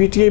PTI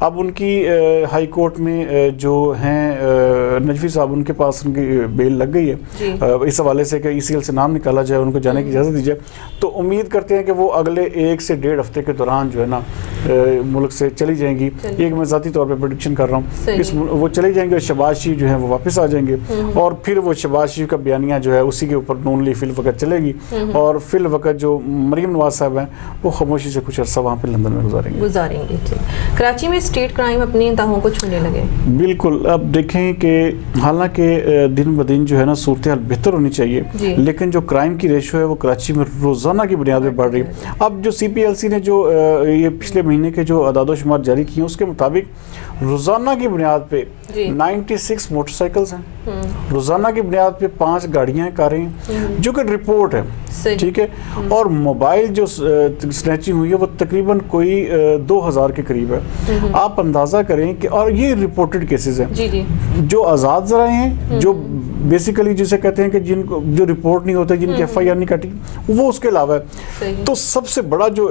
اب ان کی high court میں جو ہیں نجفی صاحب ان کے پاس ان کی بیل لگ گئی ہے اس حوالے سے کہ ECL سے نام نکالا جائے, ان کو جانے کی اجازت دی جائے. تو امید کرتے ہیں کہ وہ اگلے 1 سے 1.5 ہفتے کے دوران جو ہے نا ملک سے چلی جائیں گی. ایک میں ذاتی طور پہ پریڈکشن کر رہا ہوں, وہ چلے جائیں گے اور شہباز شریف جو ہیں وہ واپس آ جائیں گے, اور پھر وہ شہباز شریف کا بیانیہ جو ہے اسی کے اوپر نون لیگ فی الوقت چلے گی, اور فی الوقت جو مریم نواز صاحب ہیں وہ خاموشی سے کچھ عرصہ وہاں پہ لندن میں گزاریں گے. کراچی میں اسٹریٹ کرائم اپنی انتہاؤں کو چھونے لگے. بالکل. اب دیکھیں کہ حالانکہ دن بدن جو ہے نا صورتحال بہتر ہونی چاہیے, لیکن جو کرائم کی ریشو ہے وہ کراچی میں روزانہ کی بنیاد پہ بڑھ رہی ہے. اب جو CPLC نے جو یہ پچھلے مہینے کے جو اعداد و شمار جاری کیے ہیں اس کے مطابق روزانہ کی بنیاد پہ 96 موٹر سائیکلز ہیں, روزانہ کی بنیاد پہ 5 گاڑیاں کاریں ہیں, جو کہ رپورٹ ہے, ٹھیک ہے, اور موبائل جو سنیچنگ ہوئی ہے وہ تقریباً کوئی 2000 کے قریب ہے. آپ اندازہ کریں کہ, اور یہ رپورٹڈ کیسز ہیں, جو آزاد ذرائع ہیں, جو بیسیکلی جسے کہتے ہیں کہ جن کو جو رپورٹ نہیں ہوتے, جن کی FIR نہیں کٹی, وہ اس کے علاوہ ہے. تو سب سے بڑا جو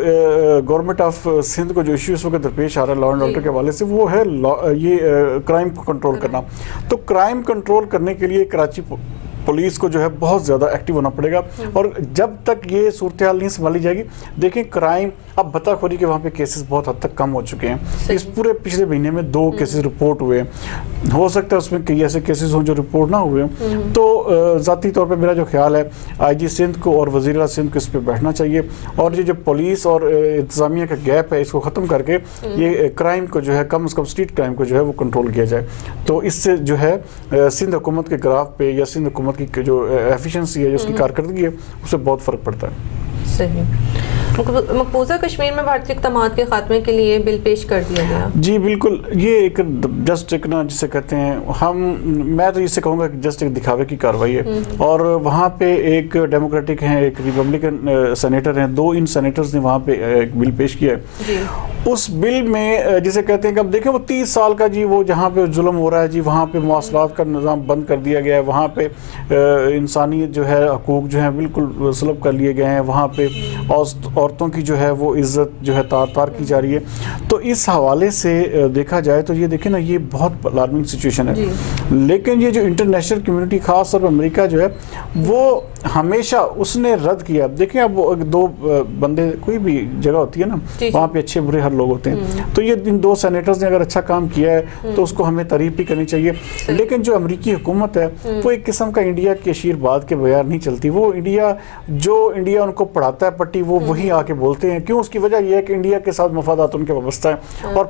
گورنمنٹ آف سندھ کو جو ایشو اس وقت درپیش آ رہا ہے لا اینڈ آرڈر کے حوالے سے, وہ ہے یہ کرائم کو کنٹرول کرنا. تو کرائم کنٹرول کرنے کے لیے کراچی پولیس کو جو ہے بہت زیادہ ایکٹیو ہونا پڑے گا, اور جب تک یہ صورتحال نہیں سنبھالی جائے گی, دیکھیں کرائم اب بتا خوری کے وہاں پہ کیسز بہت حد تک کم ہو چکے ہیں. اس پورے پچھلے مہینے میں 2 کیسز رپورٹ ہوئے ہیں, ہو سکتا ہے اس میں کئی ایسے کیسز ہوں جو رپورٹ نہ ہوئے ہیں. تو ذاتی طور پہ میرا جو خیال ہے IG سندھ کو اور وزیر اعلیٰ سندھ کو اس پہ بیٹھنا چاہیے, اور یہ جو پولیس اور انتظامیہ کا گیپ ہے اس کو ختم کر کے یہ کرائم کو جو ہے کم از کم اسٹریٹ کرائم کو جو ہے وہ کنٹرول کیا جائے. تو اس سے جو ہے سندھ حکومت کے گراف پہ یا سندھ حکومت کی جو ایفیشنسی ہے, اس کی کارکردگی ہے, اس سے بہت فرق پڑتا ہے. صحیح. مقبوضہ کشمیر میں بھارتی اقدامات کے خاتمے کے لیے بل پیش کر دیا گیا. جی بالکل. یہ ایک جسٹ ایک نا جسے کہتے ہیں میں تو اسے کہوں گا کہ جسٹ ایک دکھاوے کی کاروائی ہے, اور وہاں پہ ایک ڈیموکریٹک ہیں, ایک ریپبلکن سینیٹر ہیں, 2 ان سینیٹرز نے وہاں پہ ایک بل پیش کیا ہے. اس بل میں جسے کہتے ہیں کہ اب دیکھیں وہ 30 سال کا جی وہ جہاں پہ ظلم ہو رہا ہے, جی وہاں پہ مواصلات کا نظام بند کر دیا گیا ہے, وہاں پہ انسانیت جو ہے حقوق جو ہیں بالکل سلب کر لیے گئے ہیں, وہاں پہ عورتوں کی جو ہے وہ عزت جو ہے تار کی جا رہی ہے. تو اس حوالے سے دیکھا جائے تو یہ دیکھیں نا یہ بہت الارمنگ سچویشن ہے. لیکن یہ جو انٹرنیشنل کمیونٹی خاص طور پر امریکہ جو ہے وہ ہمیشہ اس نے رد کیا. دیکھیں اب 2 بندے کوئی بھی جگہ ہوتی ہے نا, وہاں پہ اچھے برے ہر لوگ ہوتے ہیں. تو یہ ان 2 سینیٹرز نے اگر اچھا کام کیا ہے تو اس کو ہمیں تعریف بھی کرنی چاہیے. لیکن جو امریکی حکومت ہے وہ ایک قسم کا انڈیا کے آشیرواد کے بغیر نہیں چلتی. وہ انڈیا ان کو پڑھاتا ہے پٹی, وہ وہی آ کے بولتے ہیں. کیوں؟ اس کی وجہ یہ ہے کہ انڈیا کے ساتھ مفادات ان کے وابستہ ہیں, اور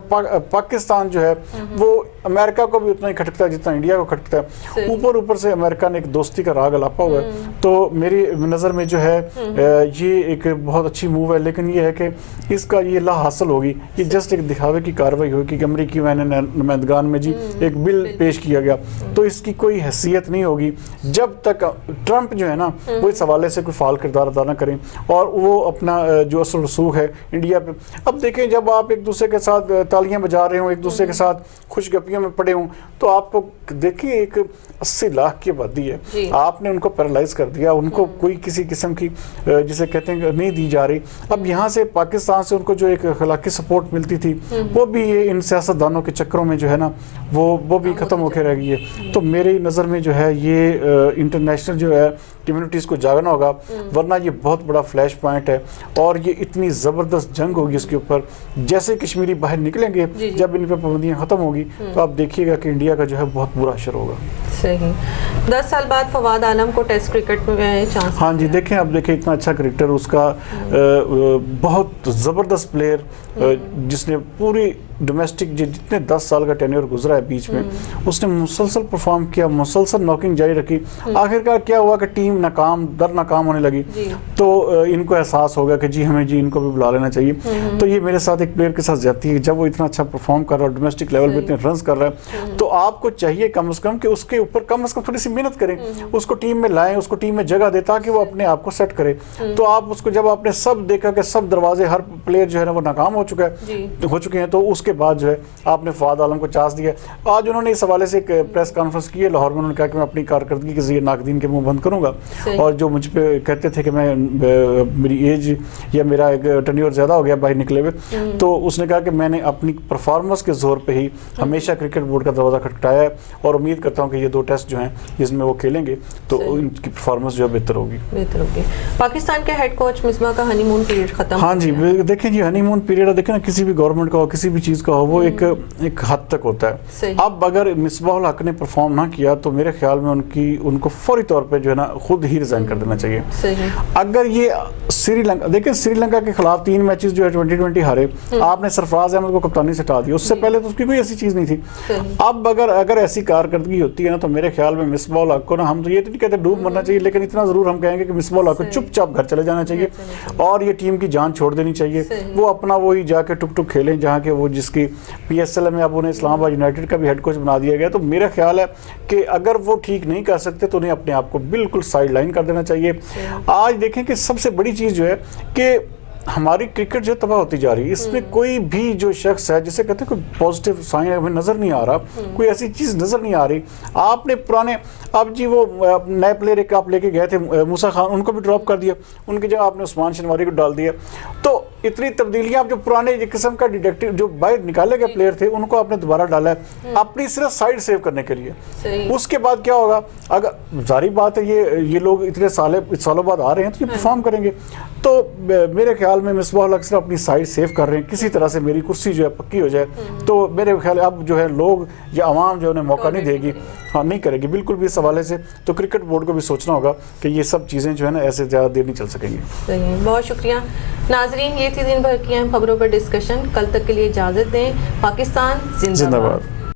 پاکستان جو ہے وہ امریکہ کو بھی اتنا ہی کھٹکتا ہے جتنا انڈیا کو کھٹکتا ہے. اوپر سے امریکہ نے ایک دوستی کا راگ الاپا ہوا ہے. تو میری نظر میں جو ہے یہ ایک بہت اچھی موو ہے, لیکن یہ ہے کہ اس کا یہ لا حاصل ہوگی, یہ جسٹ ایک دکھاوے کی کاروائی ہوگی کہ امریکی نمائندگان میں جی ایک بل پیش کیا گیا. تو اس کی کوئی حیثیت نہیں ہوگی جب تک ٹرمپ جو ہے نا وہ اس حوالے سے کوئی فعال کردار ادا نہ کریں, اور وہ اپنا جو اصل رسوخ ہے انڈیا پہ. اب دیکھیں جب آپ ایک دوسرے کے ساتھ تالیاں بجا رہے ہوں, ایک دوسرے کے ساتھ خوش گپیوں میں پڑے ہوں, تو آپ کو دیکھیں ایک 80 لاکھ کی آبادی ہے, آپ نے ان کو پیرالائز کر دیا, ان کو کوئی کسی قسم کی جسے کہتے ہیں نہیں دی جا رہی. اب یہاں سے پاکستان سے ان کو جو ایک اخلاقی سپورٹ ملتی تھی وہ بھی یہ ان سیاستدانوں کے چکروں میں جو ہے نا وہ بھی ختم ہو کے رہ گئی ہے. تو میری نظر میں جو ہے یہ انٹرنیشنل جو ہے کمیونٹیز کو جاگنا ہوگا, ورنہ یہ بہت بڑا فلیش پوائنٹ ہے, اور یہ اتنی زبردست جنگ ہوگی اس کے اوپر. جیسے کشمیری باہر نکلیں گے, جب ان پہ پابندیاں ختم ہوگی تو آپ دیکھیے گا کہ انڈیا کا جو ہے بہت برا اثر ہوگا. صحیح. 10 سال بعد فواد عالم کو ٹیسٹ کرکٹ میں چانس. ہاں جی دیکھیں, اب دیکھیں اتنا اچھا کرکٹر, اس کا بہت زبردست پلیئر جس نے پوری ڈومیسٹک جتنے 10 سال کا ٹینیور گزرا ہے بیچ میں, اس نے مسلسل پرفارم کیا, مسلسل ناکنگ جاری رکھی. آخرکار کیا ہوا کہ ٹیم ناکام ہونے لگی, تو ان کو احساس ہوگا کہ جی ہمیں ان کو بھی بلا لینا چاہیے. تو یہ میرے ساتھ ایک پلیئر کے ساتھ زیادتی ہے, جب وہ اتنا اچھا پرفارم کر رہا ہے, ڈومیسٹک لیول پہ اتنے رنز کر رہا ہے, تو آپ کو چاہیے کم از کم کہ اس کے اوپر کم از کم تھوڑی سی محنت کریں, اس کو ٹیم میں لائیں, اس کو ٹیم میں جگہ دیں تاکہ وہ اپنے آپ کو سیٹ کرے. تو آپ اس کو جب آپ نے سب دیکھا کہ سب دروازے ہر پلیئر جو ہے نا وہ ناکام ہو چکے ہیں, تو اس کے بعد جو ہے آپ نے فواد عالم کو چانس دیا. آج انہوں نے اس حوالے سے ایک پریس کانفرنس کی ہے لاہور میں, انہوں نے کہا کہ میں اپنی کارکردگی کے ذریعے ناقدین کے منہ بند کروں گا, اور جو مجھ پہ کہتے تھے کہ میں میری ایج یا میرا ایک ٹینیور زیادہ ہو گیا باہر نکلے ہوئے, تو اس نے کہا کہ میں نے اپنی پرفارمنس کے زور پہ ہی ہمیشہ کرکٹ بورڈ کا دروازہ کھٹکھٹایا ہے, اور امید کرتا ہوں کہ یہ 2 ٹیسٹ جو ہیں جس میں وہ کھیلیں گے تو ان کی پرفارمنس جو ہے بہتر ہوگی. پاکستان کے ہیڈ کوچ مصباح کا ہنی مون پیریڈ ختم. ہاں جی دیکھیں جی, ہنی مون پیریڈ دیکھیں نا, کسی بھی گورنمنٹ کا ہو, کسی بھی چیز کا ہو, وہ ایک حد تک ہوتا ہے. اب اگر مصباح الحق نے پرفارم نہ کیا تو میرے خیال میں ان کو فوری طور پہ جو ہے نا خود ہی ریزائن کر دینا چاہیے. اگر یہ سری لنکا, دیکھیں سری لنکا کے خلاف 3 میچز جو ہے 2020 ہارے, آپ نے سرفراز احمد کو کپتانی سے ہٹا دیا, اس سے پہلے تو اس کی کوئی ایسی چیز نہیں تھی. اب اگر ایسی کارکردگی ہوتی ہے نا تو میرے خیال میں مصباح الحق کو نا, ہم تو یہ تو نہیں کہتے ڈوب مرنا چاہیے, لیکن اتنا ضرور ہم کہیں گے کہ مصباح الحق کو چپ چاپ گھر چلے جانا چاہیے, اور یہ ٹیم کی جان چھوڑ دینی چاہیے. وہ اپنا وہی جا کے ٹک ٹک کھیلیں جہاں کہ وہ, جس کی پی ایس ایل میں اب انہیں اسلام آباد یونائٹیڈ کا بھی ہیڈ کوچ بنا دیا گیا. تو میرا خیال ہے کہ اگر وہ ٹھیک نہیں کر سکتے تو انہیں اپنے آپ کو بالکل سائڈ لائن کر دینا چاہیے. آج دیکھیں کہ سب سے بڑی چیز جو ہے کہ ہماری کرکٹ جو تباہ ہوتی جا رہی ہے, اس میں کوئی بھی جو شخص ہے جسے کہتے ہیں کوئی پازیٹیو سائن ہمیں نظر نہیں آ رہا, کوئی ایسی چیز نظر نہیں آ رہی. آپ نے پرانے, اب جی وہ نئے پلیئر ایک آپ لے کے گئے تھے موسیٰ خان, ان کو بھی ڈراپ کر دیا, ان کی جگہ آپ نے عثمان شنواری کو ڈال دیا. تو اتنی تبدیلیاں, آپ جو پرانے قسم کا ڈیٹیکٹیو جو باہر نکالے گئے پلیئر تھے ان کو آپ نے دوبارہ ڈالا ہے اپنی صرف سائڈ سیو کرنے کے لیے. اس کے بعد کیا ہوگا, اگر ظاہری بات ہے یہ لوگ اتنے سالوں بعد آ رہے ہیں تو یہ پرفارم کریں گے. تو میرے خیال میں مصباح الحق صرف اپنی سائڈ سیو کر رہے ہیں, کسی طرح سے میری کرسی جو ہے پکی ہو جائے. تو میرے خیال اب جو ہے لوگ یا عوام جو انہیں موقع نہیں دے گی, ہاں نہیں کرے گی بالکل بھی اس حوالے سے. تو کرکٹ بورڈ کو بھی سوچنا ہوگا کہ یہ سب چیزیں جو ہے نا ایسے زیادہ دیر نہیں چل سکیں گی. صحیح, بہت شکریہ ناظرین. یہ تھی دن بھر کی اہم خبروں پر ڈسکشن. کل تک کے لیے اجازت دیں. پاکستان زندہ باد.